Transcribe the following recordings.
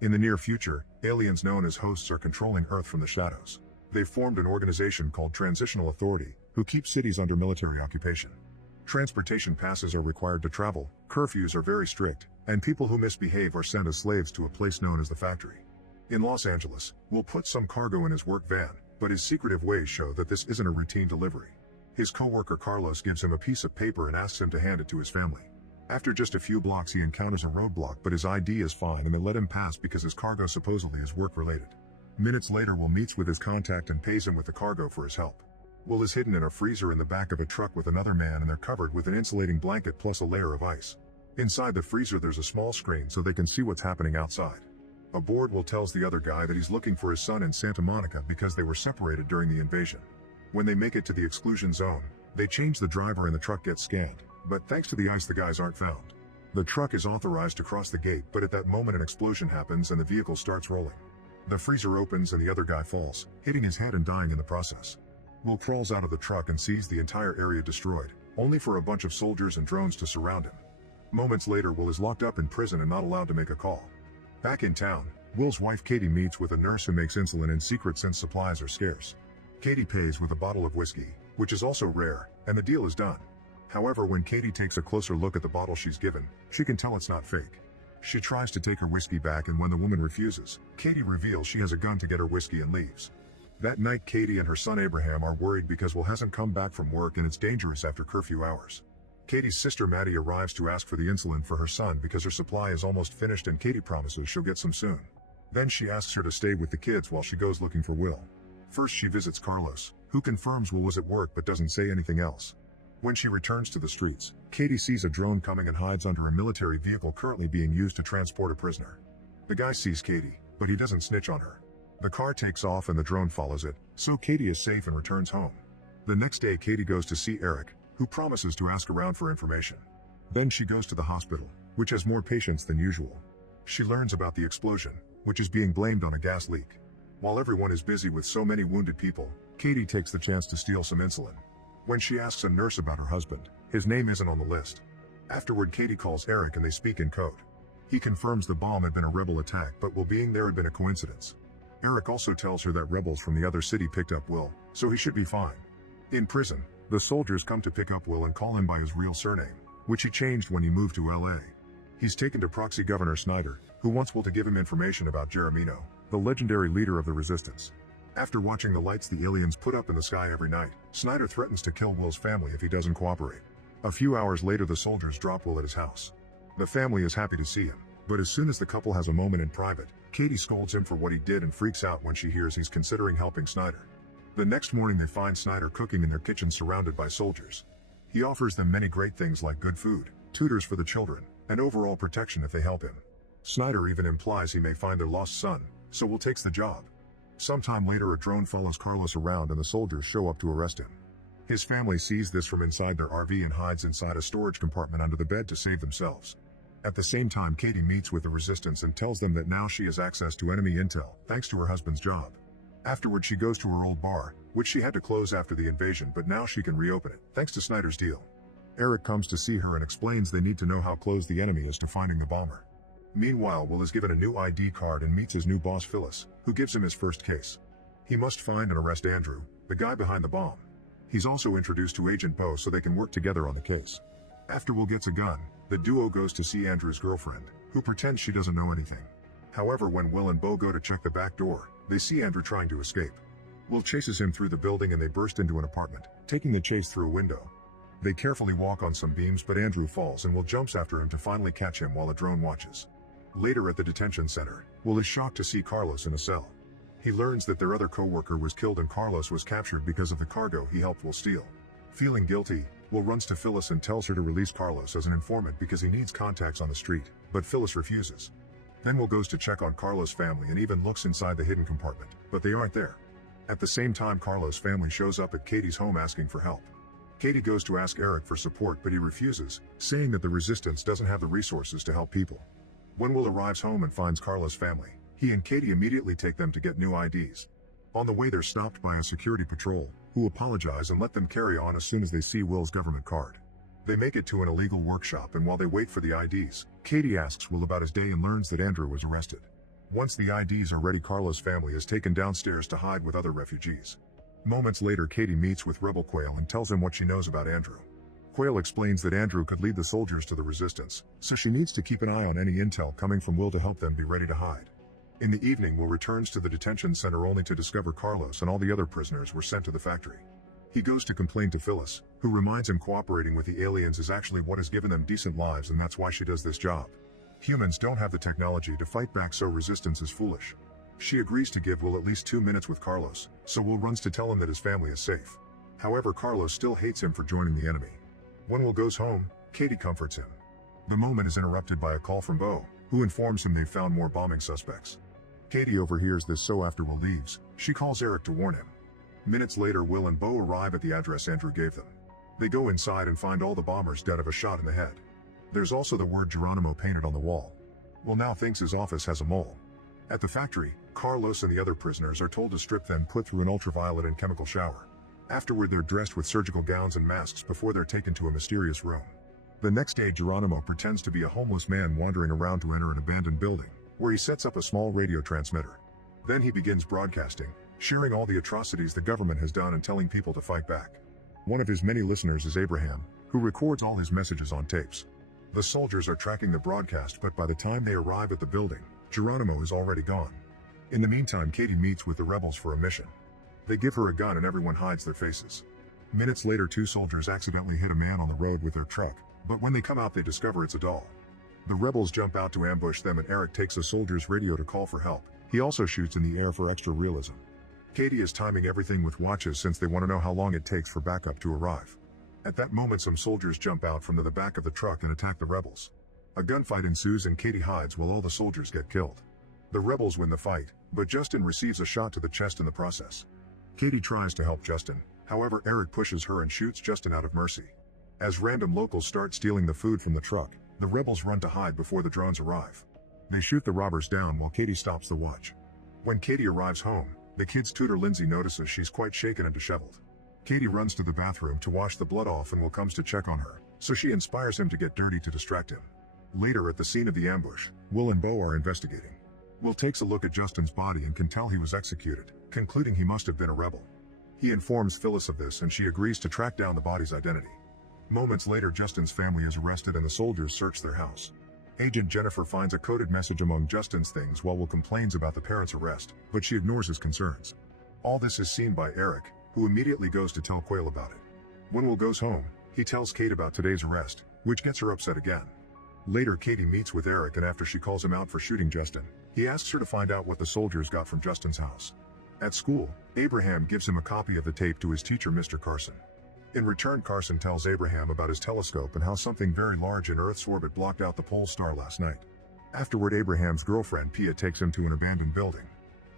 In the near future, aliens known as hosts are controlling Earth from the shadows. They've formed an organization called Transitional Authority, who keeps cities under military occupation. Transportation passes are required to travel, curfews are very strict, and people who misbehave are sent as slaves to a place known as the factory. In Los Angeles, Will puts some cargo in his work van, but his secretive ways show that this isn't a routine delivery. His co-worker Carlos gives him a piece of paper and asks him to hand it to his family. After just a few blocks he encounters a roadblock, but his ID is fine and they let him pass because his cargo supposedly is work-related. Minutes later Will meets with his contact and pays him with the cargo for his help. Will is hidden in a freezer in the back of a truck with another man and they're covered with an insulating blanket plus a layer of ice. Inside the freezer there's a small screen so they can see what's happening outside. Aboard, Will tells the other guy that he's looking for his son in Santa Monica because they were separated during the invasion. When they make it to the exclusion zone, they change the driver and the truck gets scanned, but thanks to the ice the guys aren't found. The truck is authorized to cross the gate, but at that moment an explosion happens and the vehicle starts rolling. The freezer opens and the other guy falls, hitting his head and dying in the process. Will crawls out of the truck and sees the entire area destroyed, only for a bunch of soldiers and drones to surround him. Moments later Will is locked up in prison and not allowed to make a call. Back in town, Will's wife Katie meets with a nurse who makes insulin in secret since supplies are scarce. Katie pays with a bottle of whiskey, which is also rare, and the deal is done. However, when Katie takes a closer look at the bottle she's given, she can tell it's not fake. She tries to take her whiskey back and when the woman refuses, Katie reveals she has a gun to get her whiskey and leaves. That night Katie and her son Abraham are worried because Will hasn't come back from work and it's dangerous after curfew hours. Katie's sister Maddie arrives to ask for the insulin for her son because her supply is almost finished and Katie promises she'll get some soon. Then she asks her to stay with the kids while she goes looking for Will. First she visits Carlos, who confirms Will was at work but doesn't say anything else. When she returns to the streets, Katie sees a drone coming and hides under a military vehicle currently being used to transport a prisoner. The guy sees Katie, but he doesn't snitch on her. The car takes off and the drone follows it, so Katie is safe and returns home. The next day Katie goes to see Eric, who promises to ask around for information. Then she goes to the hospital, which has more patients than usual. She learns about the explosion, which is being blamed on a gas leak. While everyone is busy with so many wounded people, Katie takes the chance to steal some insulin. When she asks a nurse about her husband, his name isn't on the list. Afterward Katie calls Eric and they speak in code. He confirms the bomb had been a rebel attack but Will being there had been a coincidence. Eric also tells her that rebels from the other city picked up Will, so he should be fine. In prison, the soldiers come to pick up Will and call him by his real surname, which he changed when he moved to LA. He's taken to proxy Governor Snyder, who wants Will to give him information about Jeremino, the legendary leader of the resistance. After watching the lights the aliens put up in the sky every night, Snyder threatens to kill Will's family if he doesn't cooperate. A few hours later the soldiers drop Will at his house. The family is happy to see him, but as soon as the couple has a moment in private, Katie scolds him for what he did and freaks out when she hears he's considering helping Snyder. The next morning they find Snyder cooking in their kitchen surrounded by soldiers. He offers them many great things like good food, tutors for the children, and overall protection if they help him. Snyder even implies he may find their lost son, so Will takes the job. Sometime later a drone follows Carlos around and the soldiers show up to arrest him. His family sees this from inside their RV and hides inside a storage compartment under the bed to save themselves. At the same time Katie meets with the resistance and tells them that now she has access to enemy intel, thanks to her husband's job. Afterward she goes to her old bar, which she had to close after the invasion but now she can reopen it, thanks to Snyder's deal. Eric comes to see her and explains they need to know how close the enemy is to finding the bomber. Meanwhile Will is given a new ID card and meets his new boss Phyllis, who gives him his first case. He must find and arrest Andrew, the guy behind the bomb. He's also introduced to Agent Bo so they can work together on the case. After Will gets a gun, the duo goes to see Andrew's girlfriend, who pretends she doesn't know anything. However, when Will and Bo go to check the back door, they see Andrew trying to escape. Will chases him through the building and they burst into an apartment, taking the chase through a window. They carefully walk on some beams but Andrew falls and Will jumps after him to finally catch him while a drone watches. Later at the detention center, Will is shocked to see Carlos in a cell. He learns that their other co-worker was killed and Carlos was captured because of the cargo he helped Will steal. Feeling guilty, Will runs to Phyllis and tells her to release Carlos as an informant because he needs contacts on the street, but Phyllis refuses. Then Will goes to check on Carlos' family and even looks inside the hidden compartment, but they aren't there. At the same time Carlos' family shows up at Katie's home asking for help. Katie goes to ask Eric for support but he refuses, saying that the resistance doesn't have the resources to help people. When Will arrives home and finds Carlos' family, he and Katie immediately take them to get new IDs. On the way they're stopped by a security patrol, who apologize and let them carry on as soon as they see Will's government card. They make it to an illegal workshop and while they wait for the IDs, Katie asks Will about his day and learns that Andrew was arrested. Once the IDs are ready, Carlos' family is taken downstairs to hide with other refugees. Moments later, Katie meets with Rebel Quail and tells him what she knows about Andrew. Quail explains that Andrew could lead the soldiers to the resistance, so she needs to keep an eye on any intel coming from Will to help them be ready to hide. In the evening, Will returns to the detention center only to discover Carlos and all the other prisoners were sent to the factory. He goes to complain to Phyllis, who reminds him cooperating with the aliens is actually what has given them decent lives and that's why she does this job. Humans don't have the technology to fight back, so resistance is foolish. She agrees to give Will at least 2 minutes with Carlos, so Will runs to tell him that his family is safe. However, Carlos still hates him for joining the enemy. When Will goes home, Katie comforts him. The moment is interrupted by a call from Bo, who informs him they've found more bombing suspects. Katie overhears this, so after Will leaves, she calls Eric to warn him. Minutes later, Will and Bo arrive at the address Andrew gave them. They go inside and find all the bombers dead of a shot in the head. There's also the word Geronimo painted on the wall. Will now thinks his office has a mole. At the factory, Carlos and the other prisoners are told to strip them, put through an ultraviolet and chemical shower. Afterward, they're dressed with surgical gowns and masks before they're taken to a mysterious room. The next day, Geronimo pretends to be a homeless man wandering around to enter an abandoned building, where he sets up a small radio transmitter. Then he begins broadcasting, sharing all the atrocities the government has done and telling people to fight back. One of his many listeners is Abraham, who records all his messages on tapes. The soldiers are tracking the broadcast, but by the time they arrive at the building, Geronimo is already gone. In the meantime, Katie meets with the rebels for a mission. They give her a gun and everyone hides their faces. Minutes later, 2 soldiers accidentally hit a man on the road with their truck, but when they come out they discover it's a doll. The rebels jump out to ambush them and Eric takes a soldier's radio to call for help. He also shoots in the air for extra realism. Katie is timing everything with watches since they want to know how long it takes for backup to arrive. At that moment, some soldiers jump out from the back of the truck and attack the rebels. A gunfight ensues and Katie hides while all the soldiers get killed. The rebels win the fight, but Justin receives a shot to the chest in the process. Katie tries to help Justin, however Eric pushes her and shoots Justin out of mercy. As random locals start stealing the food from the truck, the rebels run to hide before the drones arrive. They shoot the robbers down while Katie stops the watch. When Katie arrives home, the kid's tutor Lindsay notices she's quite shaken and disheveled. Katie runs to the bathroom to wash the blood off and Will comes to check on her, so she inspires him to get dirty to distract him. Later at the scene of the ambush, Will and Bo are investigating. Will takes a look at Justin's body and can tell he was executed, concluding he must have been a rebel. He informs Phyllis of this and she agrees to track down the body's identity. Moments later, Justin's family is arrested and the soldiers search their house. Agent Jennifer finds a coded message among Justin's things while Will complains about the parents' arrest, but she ignores his concerns. All this is seen by Eric, who immediately goes to tell Quail about it. When Will goes home, he tells Kate about today's arrest, which gets her upset again. Later, Katie meets with Eric and after she calls him out for shooting Justin, he asks her to find out what the soldiers got from Justin's house. At school, Abraham gives him a copy of the tape to his teacher, Mr. Carson. In return, Carson tells Abraham about his telescope and how something very large in Earth's orbit blocked out the pole star last night. Afterward, Abraham's girlfriend Pia takes him to an abandoned building.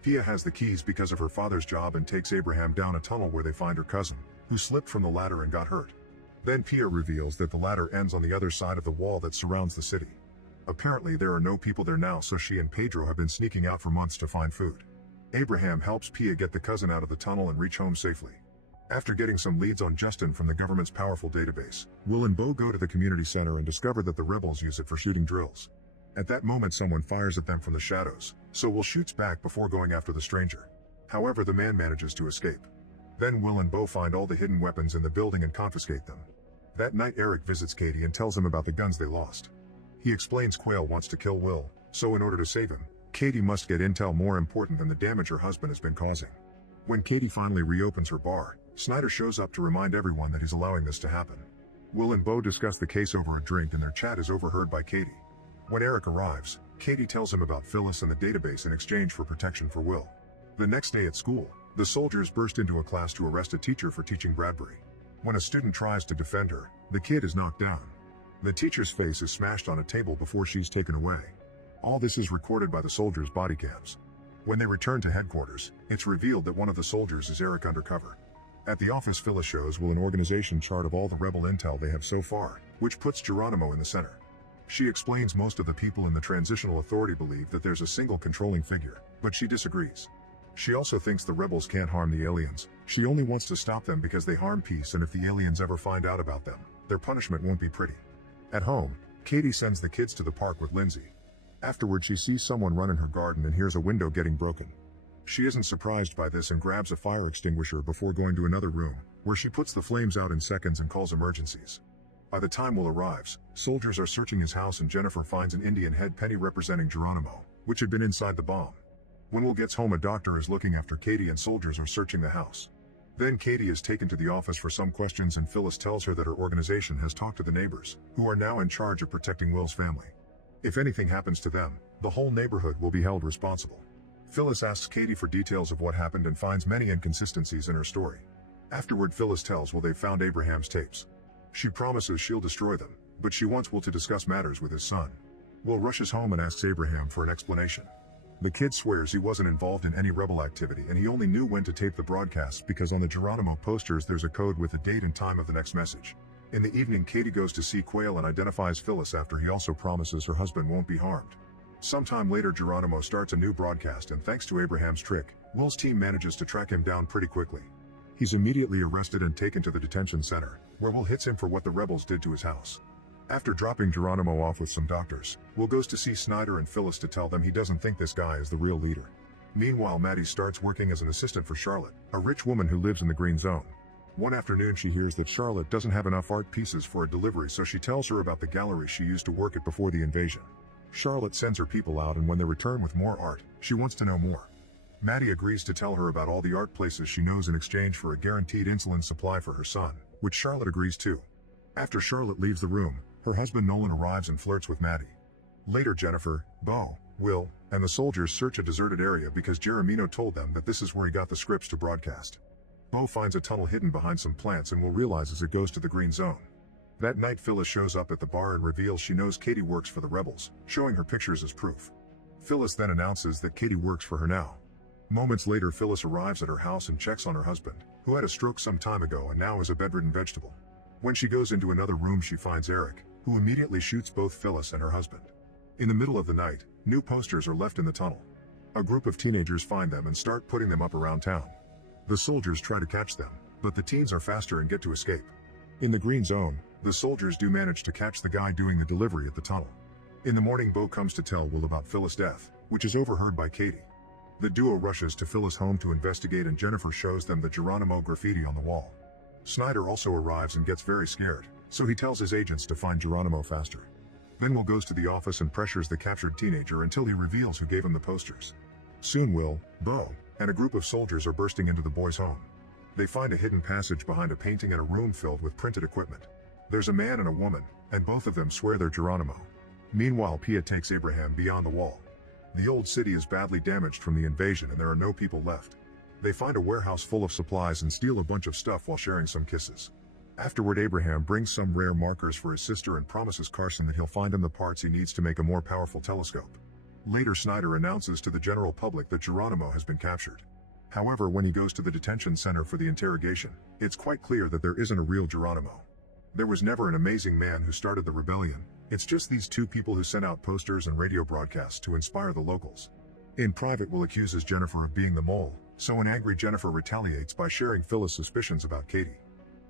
Pia has the keys because of her father's job and takes Abraham down a tunnel where they find her cousin, who slipped from the ladder and got hurt. Then Pia reveals that the ladder ends on the other side of the wall that surrounds the city. Apparently there are no people there now, so she and Pedro have been sneaking out for months to find food. Abraham helps Pia get the cousin out of the tunnel and reach home safely. After getting some leads on Justin from the government's powerful database, Will and Bo go to the community center and discover that the rebels use it for shooting drills. At that moment, someone fires at them from the shadows, so Will shoots back before going after the stranger. However, the man manages to escape. Then Will and Bo find all the hidden weapons in the building and confiscate them. That night, Eric visits Katie and tells him about the guns they lost. He explains Quail wants to kill Will, so in order to save him, Katie must get intel more important than the damage her husband has been causing. When Katie finally reopens her bar, Snyder shows up to remind everyone that he's allowing this to happen. Will and Bo discuss the case over a drink and their chat is overheard by Katie. When Eric arrives, Katie tells him about Phyllis and the database in exchange for protection for Will. The next day at school, the soldiers burst into a class to arrest a teacher for teaching Bradbury. When a student tries to defend her, the kid is knocked down. The teacher's face is smashed on a table before she's taken away. All this is recorded by the soldiers' body cams. When they return to headquarters, it's revealed that one of the soldiers is Eric undercover. At the office, Phyllis shows Will an organization chart of all the rebel intel they have so far, which puts Geronimo in the center. She explains most of the people in the Transitional Authority believe that there's a single controlling figure, but she disagrees. She also thinks the rebels can't harm the aliens. She only wants to stop them because they harm peace, and if the aliens ever find out about them, their punishment won't be pretty. At home, Katie sends the kids to the park with Lindsay. Afterward, she sees someone run in her garden and hears a window getting broken. She isn't surprised by this and grabs a fire extinguisher before going to another room, where she puts the flames out in seconds and calls emergencies. By the time Will arrives, soldiers are searching his house and Jennifer finds an Indian head penny representing Geronimo, which had been inside the bomb. When Will gets home, a doctor is looking after Katie and soldiers are searching the house. Then Katie is taken to the office for some questions and Phyllis tells her that her organization has talked to the neighbors, who are now in charge of protecting Will's family. If anything happens to them, the whole neighborhood will be held responsible. Phyllis asks Katie for details of what happened and finds many inconsistencies in her story. Afterward, Phyllis tells Will they've found Abraham's tapes. She promises she'll destroy them, but she wants Will to discuss matters with his son. Will rushes home and asks Abraham for an explanation. The kid swears he wasn't involved in any rebel activity and he only knew when to tape the broadcasts because on the Geronimo posters there's a code with the date and time of the next message. In the evening, Katie goes to see Quayle and identifies Phyllis after he also promises her husband won't be harmed. Sometime later, Geronimo starts a new broadcast and thanks to Abraham's trick, Will's team manages to track him down pretty quickly. He's immediately arrested and taken to the detention center, where Will hits him for what the rebels did to his house. After dropping Geronimo off with some doctors, Will goes to see Snyder and Phyllis to tell them he doesn't think this guy is the real leader. Meanwhile, Maddie starts working as an assistant for Charlotte, a rich woman who lives in the Green Zone. One afternoon, she hears that Charlotte doesn't have enough art pieces for a delivery, so she tells her about the gallery she used to work at before the invasion. Charlotte sends her people out and when they return with more art, she wants to know more. Maddie agrees to tell her about all the art places she knows in exchange for a guaranteed insulin supply for her son, which Charlotte agrees to. After Charlotte leaves the room, her husband Nolan arrives and flirts with Maddie. Later, Jennifer, Beau, Will, and the soldiers search a deserted area because Jeremino told them that this is where he got the scripts to broadcast. Beau finds a tunnel hidden behind some plants and Will realizes it goes to the Green Zone. That night, Phyllis shows up at the bar and reveals she knows Katie works for the rebels, showing her pictures as proof. Phyllis then announces that Katie works for her now. Moments later, Phyllis arrives at her house and checks on her husband, who had a stroke some time ago and now is a bedridden vegetable. When she goes into another room, she finds Eric, who immediately shoots both Phyllis and her husband. In the middle of the night, new posters are left in the tunnel. A group of teenagers find them and start putting them up around town. The soldiers try to catch them, but the teens are faster and get to escape. In the Green Zone, the soldiers do manage to catch the guy doing the delivery at the tunnel. In the morning, Beau comes to tell Will about Phyllis' death, which is overheard by Katie. The duo rushes to Phyllis' home to investigate and Jennifer shows them the Geronimo graffiti on the wall. Snyder also arrives and gets very scared, so he tells his agents to find Geronimo faster. Then Will goes to the office and pressures the captured teenager until he reveals who gave him the posters. Soon Will, Beau, and a group of soldiers are bursting into the boys' home. They find a hidden passage behind a painting and a room filled with printed equipment. There's a man and a woman, and both of them swear they're Geronimo. Meanwhile, Pia takes Abraham beyond the wall. The old city is badly damaged from the invasion and there are no people left. They find a warehouse full of supplies and steal a bunch of stuff while sharing some kisses. Afterward, Abraham brings some rare markers for his sister and promises Carson that he'll find him the parts he needs to make a more powerful telescope. Later, Snyder announces to the general public that Geronimo has been captured. However, when he goes to the detention center for the interrogation, it's quite clear that there isn't a real Geronimo. There was never an amazing man who started the rebellion. It's just these two people who sent out posters and radio broadcasts to inspire the locals. In private, Will accuses Jennifer of being the mole, so an angry Jennifer retaliates by sharing Phyllis' suspicions about Katie.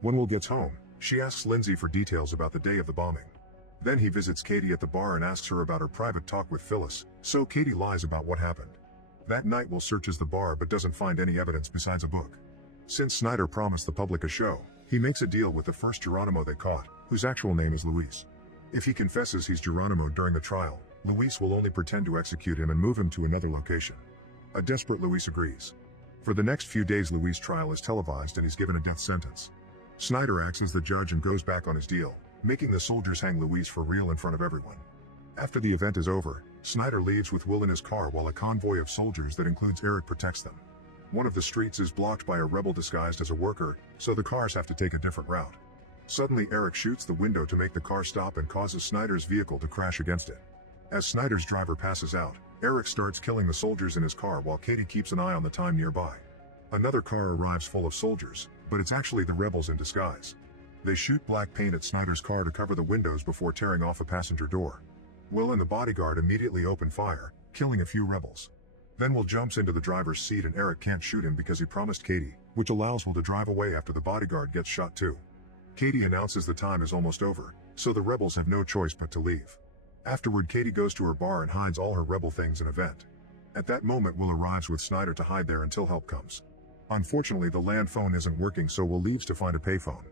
When Will gets home, she asks Lindsay for details about the day of the bombing. Then he visits Katie at the bar and asks her about her private talk with Phyllis, so Katie lies about what happened. That night, Will searches the bar but doesn't find any evidence besides a book. Since Snyder promised the public a show, he makes a deal with the first Geronimo they caught, whose actual name is Luis. If he confesses he's Geronimo during the trial, Luis will only pretend to execute him and move him to another location. A desperate Luis agrees. For the next few days, Luis' trial is televised and he's given a death sentence. Snyder acts as the judge and goes back on his deal, making the soldiers hang Luis for real in front of everyone. After the event is over, Snyder leaves with Will in his car while a convoy of soldiers that includes Eric protects them. One of the streets is blocked by a rebel disguised as a worker, so the cars have to take a different route. Suddenly, Eric shoots the window to make the car stop and causes Snyder's vehicle to crash against it. As Snyder's driver passes out, Eric starts killing the soldiers in his car while Katie keeps an eye on the time nearby. Another car arrives full of soldiers, but it's actually the rebels in disguise. They shoot black paint at Snyder's car to cover the windows before tearing off a passenger door. Will and the bodyguard immediately open fire, killing a few rebels. Then Will jumps into the driver's seat and Eric can't shoot him because he promised Katie, which allows Will to drive away after the bodyguard gets shot too. Katie announces the time is almost over, so the rebels have no choice but to leave. Afterward, Katie goes to her bar and hides all her rebel things in a vent. At that moment, Will arrives with Snyder to hide there until help comes. Unfortunately, the land phone isn't working, so Will leaves to find a payphone.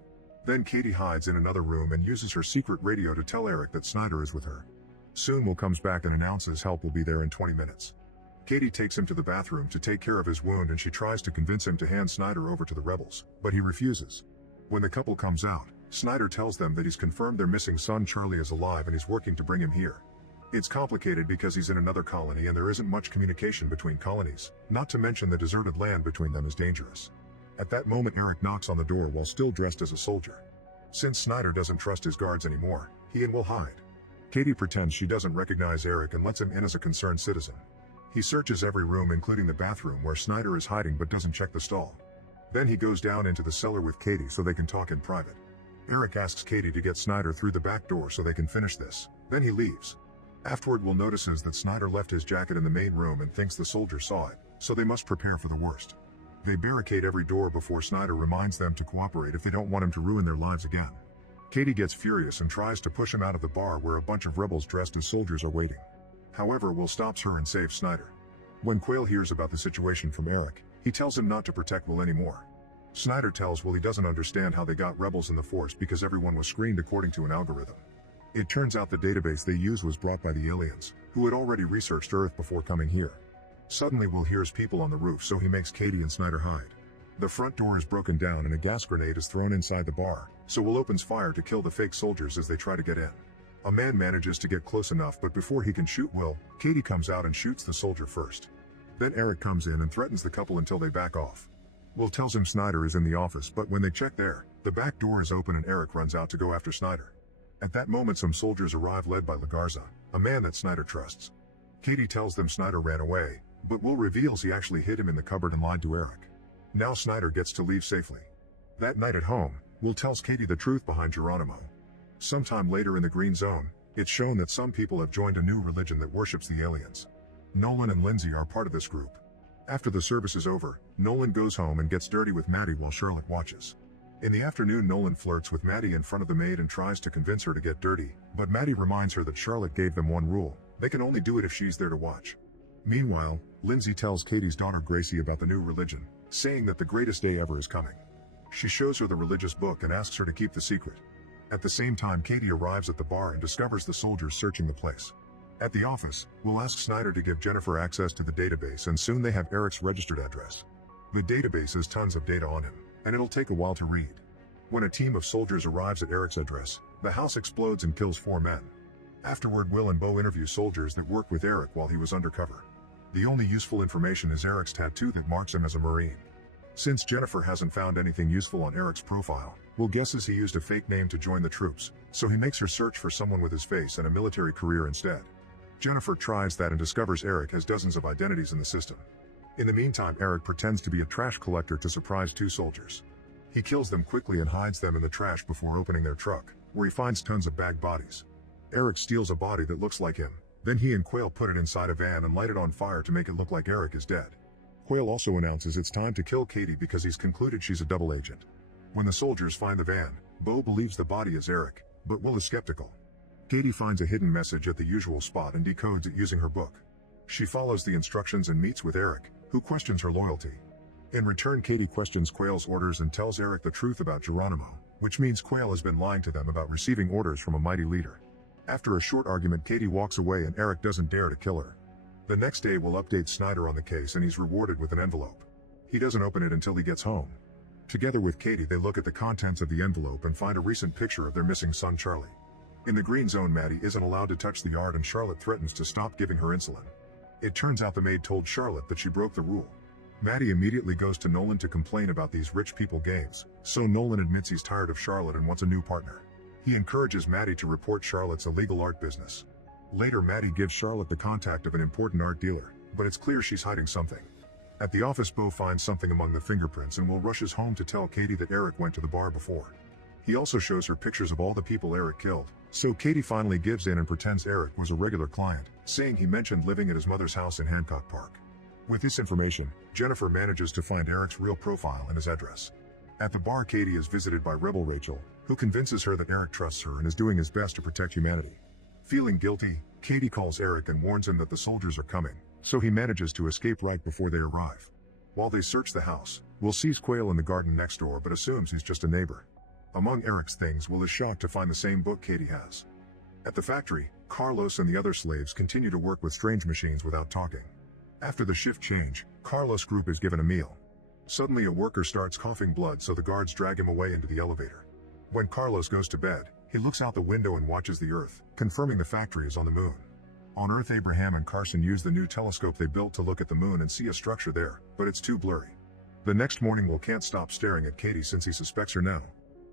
Then Katie hides in another room and uses her secret radio to tell Eric that Snyder is with her. Soon Will comes back and announces help will be there in 20 minutes. Katie takes him to the bathroom to take care of his wound, and she tries to convince him to hand Snyder over to the rebels, but he refuses. When the couple comes out, Snyder tells them that he's confirmed their missing son Charlie is alive and he's working to bring him here. It's complicated because he's in another colony and there isn't much communication between colonies, not to mention the deserted land between them is dangerous. At that moment, Eric knocks on the door while still dressed as a soldier. Since Snyder doesn't trust his guards anymore, he and Will hide. Katie pretends she doesn't recognize Eric and lets him in as a concerned citizen. He searches every room including the bathroom where Snyder is hiding but doesn't check the stall. Then he goes down into the cellar with Katie so they can talk in private. Eric asks Katie to get Snyder through the back door so they can finish this. Then he leaves. Afterward, Will notices that Snyder left his jacket in the main room and thinks the soldier saw it, so they must prepare for the worst. They barricade every door before Snyder reminds them to cooperate if they don't want him to ruin their lives again. Katie gets furious and tries to push him out of the bar where a bunch of rebels dressed as soldiers are waiting. However, Will stops her and saves Snyder. When Quayle hears about the situation from Eric, he tells him not to protect Will anymore. Snyder tells Will he doesn't understand how they got rebels in the force because everyone was screened according to an algorithm. It turns out the database they used was brought by the aliens, who had already researched Earth before coming here. Suddenly, Will hears people on the roof, so he makes Katie and Snyder hide. The front door is broken down and a gas grenade is thrown inside the bar, so Will opens fire to kill the fake soldiers as they try to get in. A man manages to get close enough, but before he can shoot Will, Katie comes out and shoots the soldier first. Then Eric comes in and threatens the couple until they back off. Will tells him Snyder is in the office, but when they check there, the back door is open and Eric runs out to go after Snyder. At that moment, some soldiers arrive led by Lagarza, a man that Snyder trusts. Katie tells them Snyder ran away, but Will reveals he actually hid him in the cupboard and lied to Eric. Now Snyder gets to leave safely. That night at home, Will tells Katie the truth behind Geronimo. Sometime later in the Green Zone, it's shown that some people have joined a new religion that worships the aliens. Nolan and Lindsay are part of this group. After the service is over, Nolan goes home and gets dirty with Maddie while Charlotte watches. In the afternoon, Nolan flirts with Maddie in front of the maid and tries to convince her to get dirty, but Maddie reminds her that Charlotte gave them one rule: they can only do it if she's there to watch. Meanwhile, Lindsay tells Katie's daughter Gracie about the new religion, saying that the greatest day ever is coming. She shows her the religious book and asks her to keep the secret. At the same time, Katie arrives at the bar and discovers the soldiers searching the place. At the office, Will asks Snyder to give Jennifer access to the database, and soon they have Eric's registered address. The database has tons of data on him, and it'll take a while to read. When a team of soldiers arrives at Eric's address, the house explodes and kills 4 men. Afterward, Will and Bo interview soldiers that worked with Eric while he was undercover. The only useful information is Eric's tattoo that marks him as a Marine. Since Jennifer hasn't found anything useful on Eric's profile, Will guesses he used a fake name to join the troops, so he makes her search for someone with his face and a military career instead. Jennifer tries that and discovers Eric has dozens of identities in the system. In the meantime, Eric pretends to be a trash collector to surprise 2 soldiers. He kills them quickly and hides them in the trash before opening their truck, where he finds tons of bagged bodies. Eric steals a body that looks like him. Then he and Quayle put it inside a van and light it on fire to make it look like Eric is dead. Quayle also announces it's time to kill Katie because he's concluded she's a double agent. When the soldiers find the van, Bo believes the body is Eric, but Will is skeptical. Katie finds a hidden message at the usual spot and decodes it using her book. She follows the instructions and meets with Eric, who questions her loyalty. In return, Katie questions Quayle's orders and tells Eric the truth about Geronimo, which means Quayle has been lying to them about receiving orders from a mighty leader. After a short argument, Katie walks away and Eric doesn't dare to kill her. The next day, Will updates Snyder on the case and he's rewarded with an envelope. He doesn't open it until he gets home. Together with Katie, they look at the contents of the envelope and find a recent picture of their missing son Charlie. In the Green Zone, Maddie isn't allowed to touch the art and Charlotte threatens to stop giving her insulin. It turns out the maid told Charlotte that she broke the rule. Maddie immediately goes to Nolan to complain about these rich people games, so Nolan admits he's tired of Charlotte and wants a new partner. He encourages Maddie to report Charlotte's illegal art business. Later, Maddie gives Charlotte the contact of an important art dealer, but it's clear she's hiding something. At the office, Bo finds something among the fingerprints and Will rushes home to tell Katie that Eric went to the bar before. He also shows her pictures of all the people Eric killed, so Katie finally gives in and pretends Eric was a regular client, saying he mentioned living at his mother's house in Hancock Park. With this information, Jennifer manages to find Eric's real profile and his address. At the bar, Katie is visited by Rebel Rachel, who convinces her that Eric trusts her and is doing his best to protect humanity. Feeling guilty, Katie calls Eric and warns him that the soldiers are coming, so he manages to escape right before they arrive. While they search the house, Will sees Quayle in the garden next door but assumes he's just a neighbor. Among Eric's things, Will is shocked to find the same book Katie has. At the factory, Carlos and the other slaves continue to work with strange machines without talking. After the shift change, Carlos' group is given a meal. Suddenly a worker starts coughing blood, so the guards drag him away into the elevator. When Carlos goes to bed, he looks out the window and watches the Earth, confirming the factory is on the moon. On Earth, Abraham and Carson use the new telescope they built to look at the moon and see a structure there, but it's too blurry. The next morning, Will can't stop staring at Katie since he suspects her now.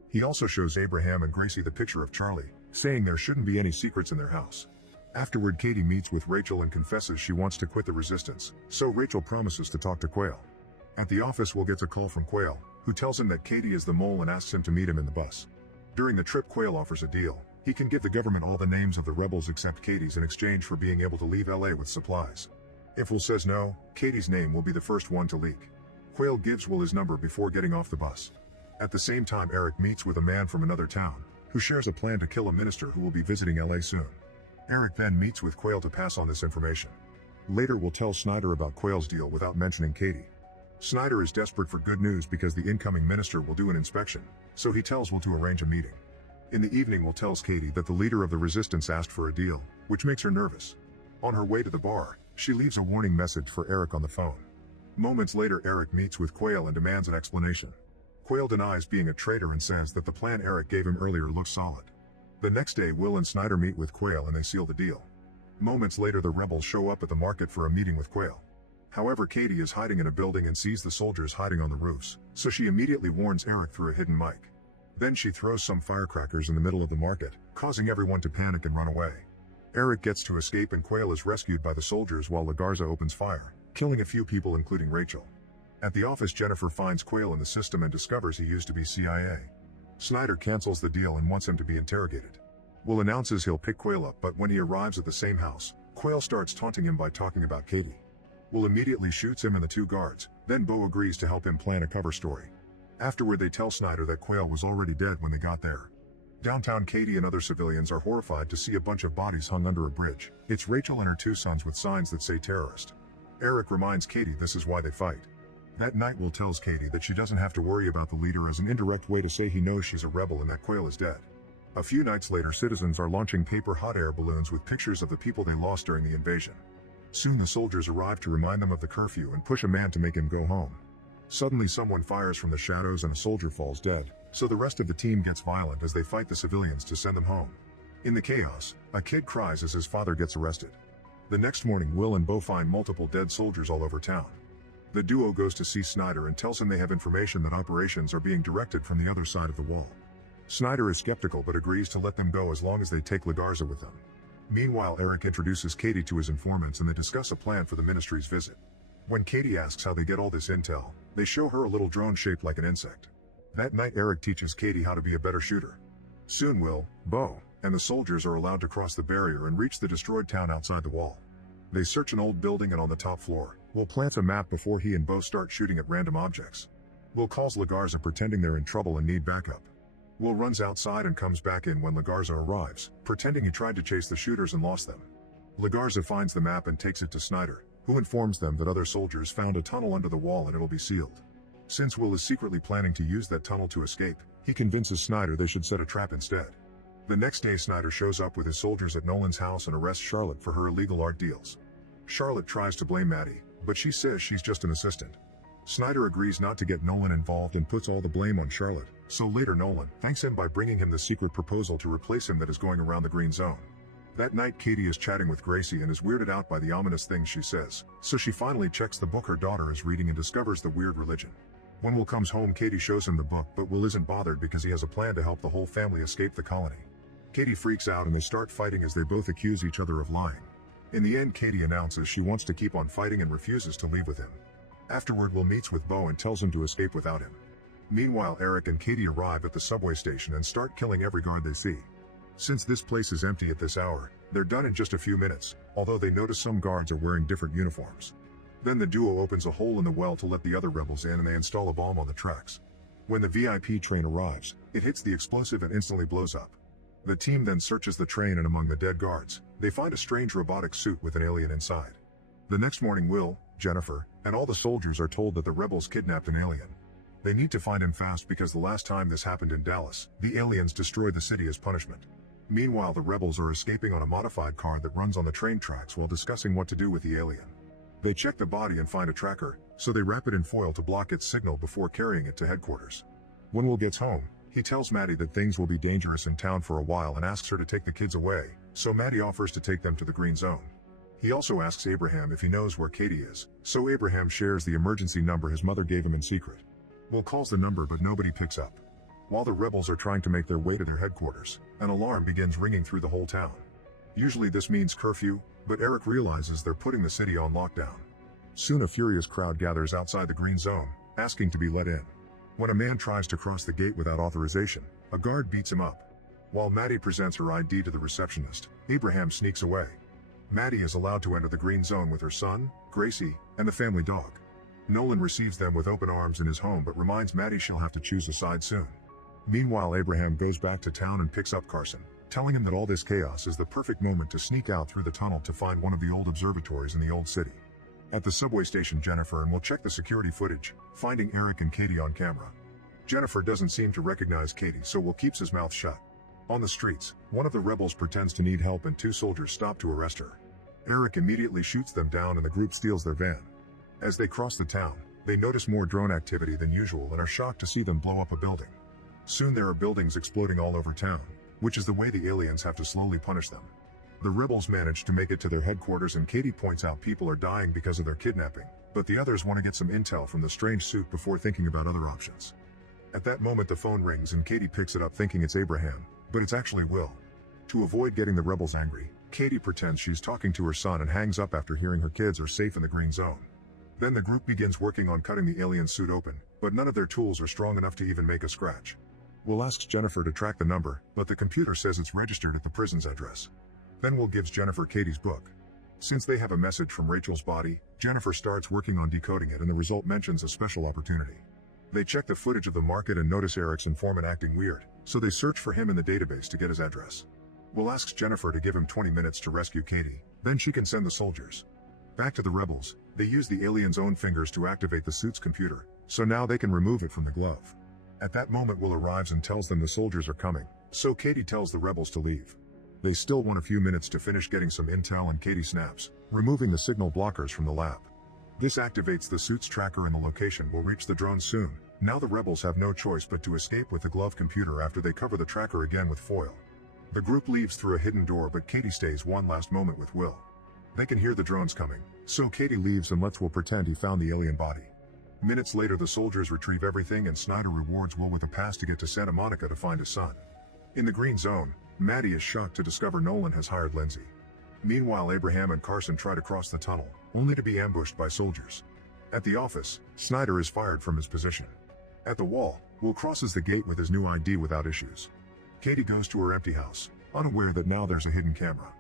He also shows Abraham and Gracie the picture of Charlie, saying there shouldn't be any secrets in their house. Afterward, Katie meets with Rachel and confesses she wants to quit the resistance, so Rachel promises to talk to Quayle. At the office, Will gets a call from Quayle, who tells him that Katie is the mole and asks him to meet him in the bus. During the trip, Quayle offers a deal. He can give the government all the names of the rebels except Katie's in exchange for being able to leave LA with supplies. If Will says no, Katie's name will be the first one to leak. Quayle gives Will his number before getting off the bus. At the same time, Eric meets with a man from another town, who shares a plan to kill a minister who will be visiting LA soon. Eric then meets with Quayle to pass on this information. Later, Will tells Snyder about Quayle's deal without mentioning Katie. Snyder is desperate for good news because the incoming minister will do an inspection, so he tells Will to arrange a meeting. In the evening, Will tells Katie that the leader of the resistance asked for a deal, which makes her nervous. On her way to the bar, she leaves a warning message for Eric on the phone. Moments later, Eric meets with Quayle and demands an explanation. Quayle denies being a traitor and says that the plan Eric gave him earlier looks solid. The next day, Will and Snyder meet with Quayle and they seal the deal. Moments later, the rebels show up at the market for a meeting with Quayle. However, Katie is hiding in a building and sees the soldiers hiding on the roofs, so she immediately warns Eric through a hidden mic. Then she throws some firecrackers in the middle of the market, causing everyone to panic and run away. Eric gets to escape and Quayle is rescued by the soldiers while LaGarza opens fire, killing a few people including Rachel. At the office, Jennifer finds Quayle in the system and discovers he used to be CIA. Snyder cancels the deal and wants him to be interrogated. Will announces he'll pick Quayle up, but when he arrives at the same house, Quayle starts taunting him by talking about Katie. Will immediately shoots him and the two guards, then Bo agrees to help him plan a cover story. Afterward, they tell Snyder that Quayle was already dead when they got there. Downtown, Katie and other civilians are horrified to see a bunch of bodies hung under a bridge. It's Rachel and her two sons with signs that say terrorist. Eric reminds Katie this is why they fight. That night, Will tells Katie that she doesn't have to worry about the leader as an indirect way to say he knows she's a rebel and that Quayle is dead. A few nights later, citizens are launching paper hot air balloons with pictures of the people they lost during the invasion. Soon the soldiers arrive to remind them of the curfew and push a man to make him go home. Suddenly someone fires from the shadows and a soldier falls dead, so the rest of the team gets violent as they fight the civilians to send them home. In the chaos, a kid cries as his father gets arrested. The next morning, Will and Bo find multiple dead soldiers all over town. The duo goes to see Snyder and tells him they have information that operations are being directed from the other side of the wall. Snyder is skeptical but agrees to let them go as long as they take LaGarza with them. Meanwhile, Eric introduces Katie to his informants and they discuss a plan for the ministry's visit. When Katie asks how they get all this intel, they show her a little drone shaped like an insect. That night, Eric teaches Katie how to be a better shooter. Soon Will, Bo, and the soldiers are allowed to cross the barrier and reach the destroyed town outside the wall. They search an old building and on the top floor, Will plants a map before he and Bo start shooting at random objects. Will calls LaGarza pretending they're in trouble and need backup. Will runs outside and comes back in when LaGarza arrives, pretending he tried to chase the shooters and lost them. LaGarza finds the map and takes it to Snyder, who informs them that other soldiers found a tunnel under the wall and it'll be sealed. Since Will is secretly planning to use that tunnel to escape, he convinces Snyder they should set a trap instead. The next day, Snyder shows up with his soldiers at Nolan's house and arrests Charlotte for her illegal art deals. Charlotte tries to blame Maddie, but she says she's just an assistant. Snyder agrees not to get Nolan involved and puts all the blame on Charlotte, so later Nolan thanks him by bringing him the secret proposal to replace him that is going around the green zone. That night, Katie is chatting with Gracie and is weirded out by the ominous things she says, so she finally checks the book her daughter is reading and discovers the weird religion. When Will comes home, Katie shows him the book, but Will isn't bothered because he has a plan to help the whole family escape the colony. Katie freaks out and they start fighting as they both accuse each other of lying. In the end, Katie announces she wants to keep on fighting and refuses to leave with him. Afterward, Will meets with Bo and tells him to escape without him. Meanwhile, Eric and Katie arrive at the subway station and start killing every guard they see. Since this place is empty at this hour, they're done in just a few minutes, although they notice some guards are wearing different uniforms. Then the duo opens a hole in the well to let the other rebels in and they install a bomb on the tracks. When the VIP train arrives, it hits the explosive and instantly blows up. The team then searches the train, and among the dead guards, they find a strange robotic suit with an alien inside. The next morning, Will, Jennifer, and all the soldiers are told that the rebels kidnapped an alien. They need to find him fast because the last time this happened in Dallas, the aliens destroyed the city as punishment. Meanwhile, the rebels are escaping on a modified car that runs on the train tracks while discussing what to do with the alien. They check the body and find a tracker, so they wrap it in foil to block its signal before carrying it to headquarters. When Will gets home, he tells Maddie that things will be dangerous in town for a while and asks her to take the kids away, so Maddie offers to take them to the green zone. He also asks Abraham if he knows where Katie is, so Abraham shares the emergency number his mother gave him in secret. Will calls the number, but nobody picks up. While the rebels are trying to make their way to their headquarters, an alarm begins ringing through the whole town. Usually this means curfew, but Eric realizes they're putting the city on lockdown. Soon a furious crowd gathers outside the green zone, asking to be let in. When a man tries to cross the gate without authorization, a guard beats him up. While Maddie presents her ID to the receptionist, Abraham sneaks away. Maddie is allowed to enter the green zone with her son, Gracie, and the family dog. Nolan receives them with open arms in his home but reminds Maddie she'll have to choose a side soon. Meanwhile, Abraham goes back to town and picks up Carson, telling him that all this chaos is the perfect moment to sneak out through the tunnel to find one of the old observatories in the old city. At the subway station, Jennifer and Will check the security footage, finding Eric and Katie on camera. Jennifer doesn't seem to recognize Katie, so Will keeps his mouth shut. On the streets, one of the rebels pretends to need help and two soldiers stop to arrest her. Eric immediately shoots them down and the group steals their van. As they cross the town, they notice more drone activity than usual and are shocked to see them blow up a building. Soon there are buildings exploding all over town, which is the way the aliens have to slowly punish them. The rebels manage to make it to their headquarters and Katie points out people are dying because of their kidnapping, but the others want to get some intel from the strange suit before thinking about other options. At that moment the phone rings and Katie picks it up thinking it's Abraham, but it's actually Will. To avoid getting the rebels angry, Katie pretends she's talking to her son and hangs up after hearing her kids are safe in the green zone. Then the group begins working on cutting the alien suit open, but none of their tools are strong enough to even make a scratch. Will asks Jennifer to track the number, but the computer says it's registered at the prison's address. Then Will gives Jennifer Katie's book. Since they have a message from Rachel's body, Jennifer starts working on decoding it and the result mentions a special opportunity. They check the footage of the market and notice Eric's informant acting weird, so they search for him in the database to get his address. Will asks Jennifer to give him 20 minutes to rescue Katie, then she can send the soldiers. Back to the rebels, they use the alien's own fingers to activate the suit's computer, so now they can remove it from the glove. At that moment Will arrives and tells them the soldiers are coming, so Katie tells the rebels to leave. They still want a few minutes to finish getting some intel and Katie snaps, removing the signal blockers from the lab. This activates the suit's tracker and the location will reach the drone soon. Now the rebels have no choice but to escape with the glove computer after they cover the tracker again with foil. The group leaves through a hidden door but Katie stays one last moment with Will. They can hear the drones coming, so Katie leaves and lets Will pretend he found the alien body. Minutes later the soldiers retrieve everything and Snyder rewards Will with a pass to get to Santa Monica to find his son. In the green zone, Maddie is shocked to discover Nolan has hired Lindsay. Meanwhile Abraham and Carson try to cross the tunnel, only to be ambushed by soldiers. At the office, Snyder is fired from his position. At the wall, Will crosses the gate with his new ID without issues. Katie goes to her empty house, unaware that now there's a hidden camera.